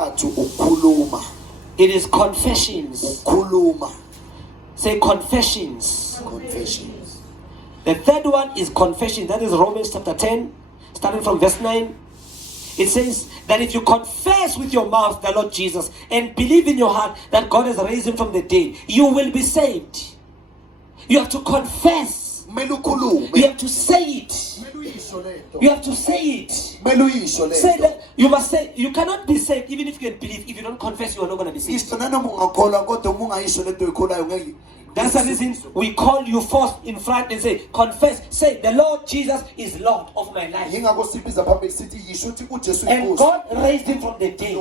It is confessions. Say confessions. Confessions. The third one is confession. That is Romans chapter 10, starting from verse 9. It says that if you confess with your mouth the Lord Jesus and believe in your heart that God has raised him from the dead, you will be saved. You have to confess. You have to say it. You have to say it. Say that you must say. You cannot be saved even if you can believe. If you don't confess, you are not going to be saved. That's the reason we call you forth in front and say, confess, say, the Lord Jesus is Lord of my life. And God raised him from the dead.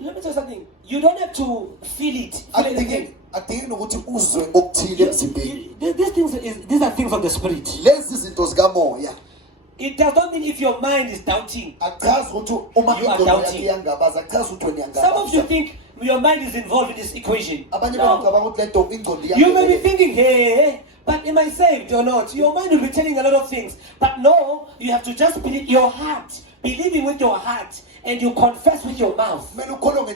Let me tell you something. You don't have to feel it. These are things of the spirit. It does not mean if your mind is doubting, you are doubting. Some of you think your mind is involved in this equation. No. You may be thinking, hey, but am I saved or not? Your mind will be telling a lot of things. But no, you have to just believe your heart. Believing with your heart. And you confess with your mouth. You don't have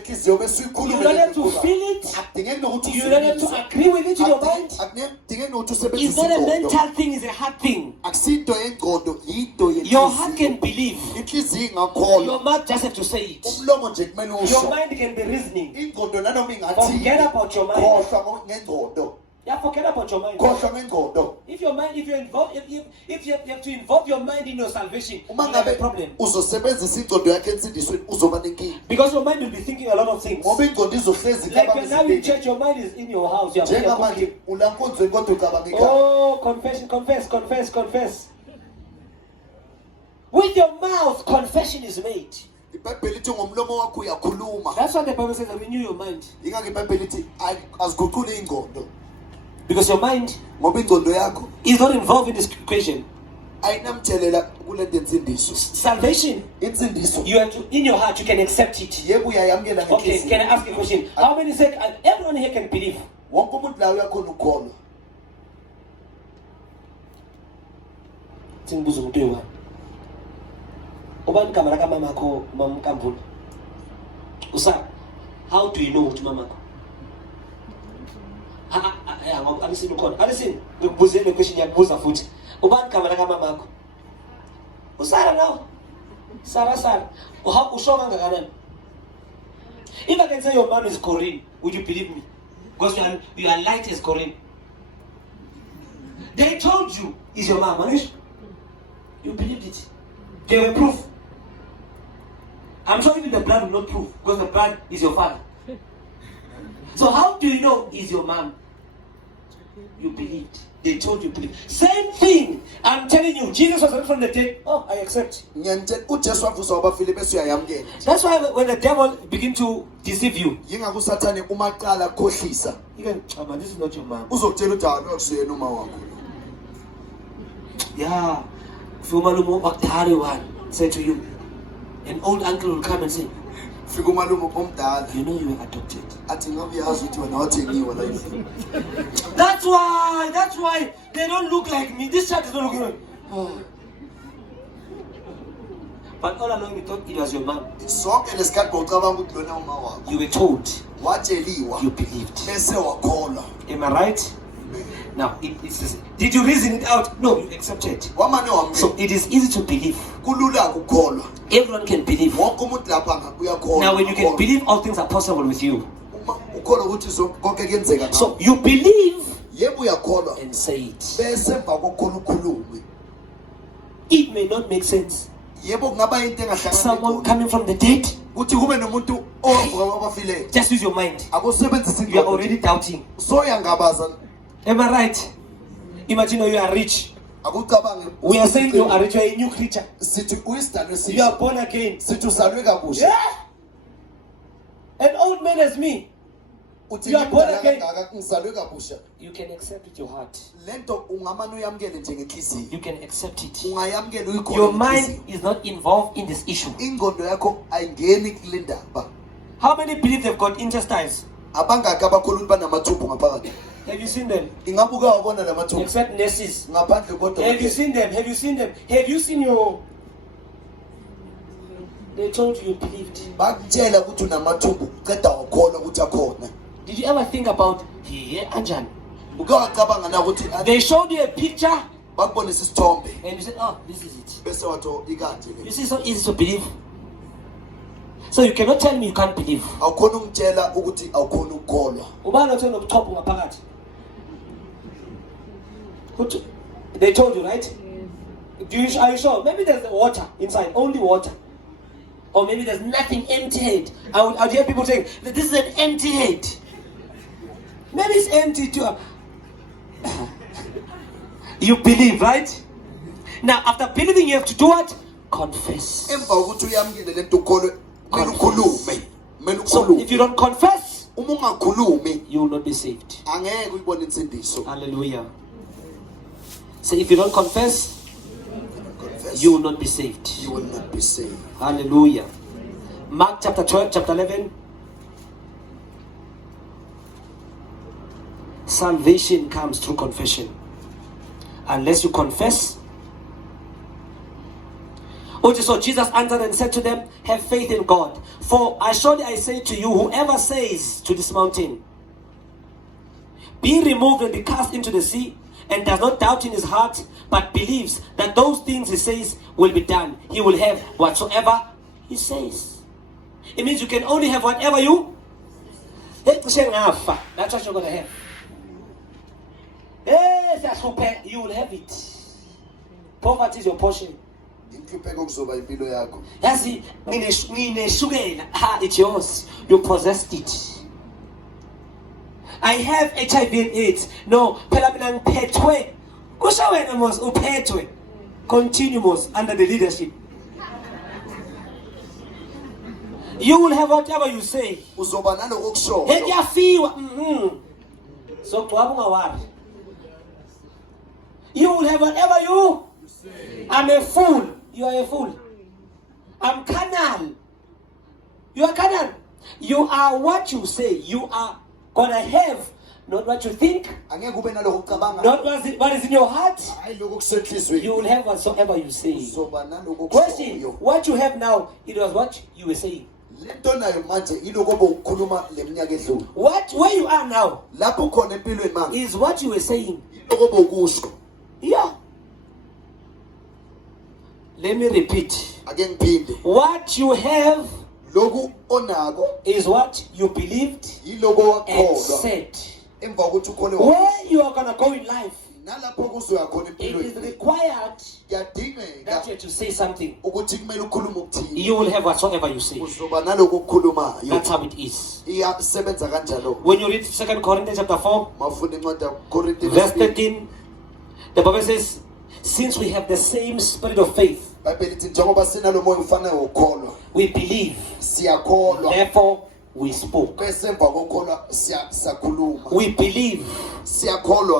to feel it. You don't have to agree with it in your mind. It's not a mental thing, it's a heart thing. Your heart can believe. Your mouth just have to say it. Your mind can be reasoning. Forget about your mind. Yeah, forget about your mind. If you have to involve your mind in your salvation, you have a problem. Because your mind will be thinking a lot of things. Like you're now in church, your mind is in your house. You are oh, confess. With your mouth, confession is made. That's why the Bible says that renew your mind. Because your mind is not involved in this equation. Salvation, you have to, in your heart, you can accept it. Okay, can I ask a question? How many say everyone here can believe? How do you know what mama? Alison, the question you have foot. Uban kamera kama mako. Usara now. Sarah. If I can say your mom is Corinne, would you believe me? Because you are light as Corinne. They told you is your mom, Manish. You believed it. They have proof. I'm sure even the blood will not prove because the blood is your father. So how do you know is your mom? You believed. They told you believe. Same thing. I'm telling you, Jesus was raised from the dead. Oh, I accept. That's why when the devil begins to deceive you, you can, this is not your mom. Yeah. Say to you, an old uncle will come and say, you know you were adopted. That's why they don't look like me. This child is not looking like me. Oh. But all along you thought it was your mom. You were told. You believed. Am I right? Now, did you reason it out? No, you accepted. So it is easy to believe. Everyone can believe. Now, when you can believe, all things are possible with you. So you believe and say it. It may not make sense. Someone coming from the dead. Just use your mind. You are already doubting. Am I right? Imagine you are rich. We are saying you are rich. You are a new creature. You are born again. Yeah. An old man as me. You are born again. You can accept with your heart. You can accept it. Your mind is not involved in this issue. How many believe they've got intestines? Have you seen them? Except nurses. Have you seen them? Have you seen them? Have you seen your They told you believed. Did you ever think about Anjan? They showed you a picture and you said, oh, this is it. You see, so easy to believe. So you cannot tell me you can't believe. They told you, right? Are you sure? Maybe there's water inside, only water. Or maybe there's nothing, empty head. I would hear people saying that this is an empty head. Maybe it's empty too. You believe, right? Now, after believing, you have to do what? Confess. Confess. So, if you don't confess, you will not be saved. Hallelujah. So, if you don't confess, you will not be saved. You will not be saved. Hallelujah. Mark chapter 12, chapter 11. Salvation comes through confession. Unless you confess. So Jesus answered and said to them, have faith in God. For surely I say to you, whoever says to this mountain, be removed and be cast into the sea, and does not doubt in his heart, but believes that those things he says will be done, he will have whatsoever he says. It means you can only have whatever you. That's what you're going to have. Yes, you will have it. Poverty is your portion. Yes, it's yours. You possessed it. I have HIV and AIDS. No, continuous under the leadership. You will have whatever you say. So you will have whatever you say. I'm a fool. You are a fool. I'm carnal. You are carnal. You are what you say. You are gonna have not what you think, not what is in your heart. You will have whatsoever you say. Question: what you have now, it was what you were saying. What where you are now is what you were saying. Yeah. Let me repeat. What you have is what you believed and said. Where you are going to go in life, it is required that you have to say something. You will have whatsoever you say. That's how it is. When you read 2 Corinthians chapter 4, verse 13, the Bible says, since we have the same spirit of faith, we believe, therefore we spoke. We believe.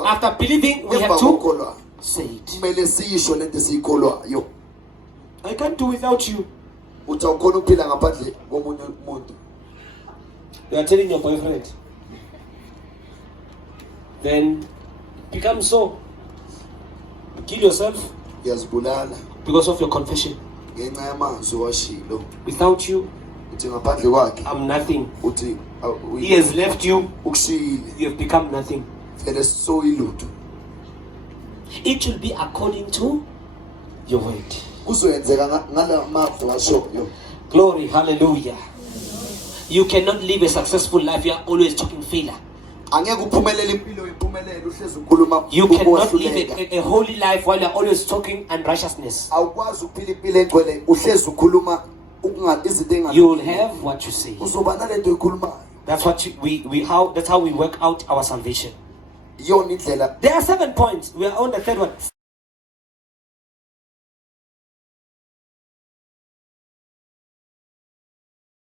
After believing, we have to say it. I can't do without you. You are telling your boyfriend. Then it becomes so. Kill yourself because of your confession. Without you, I'm nothing. He has left you. You have become nothing. It will be according to your word. Glory, hallelujah. You cannot live a successful life. You are always talking failure. You cannot live a holy life while you are always talking unrighteousness. You will have what you say. That's what that's how we work out our salvation. There are 7 points. We are on the third one.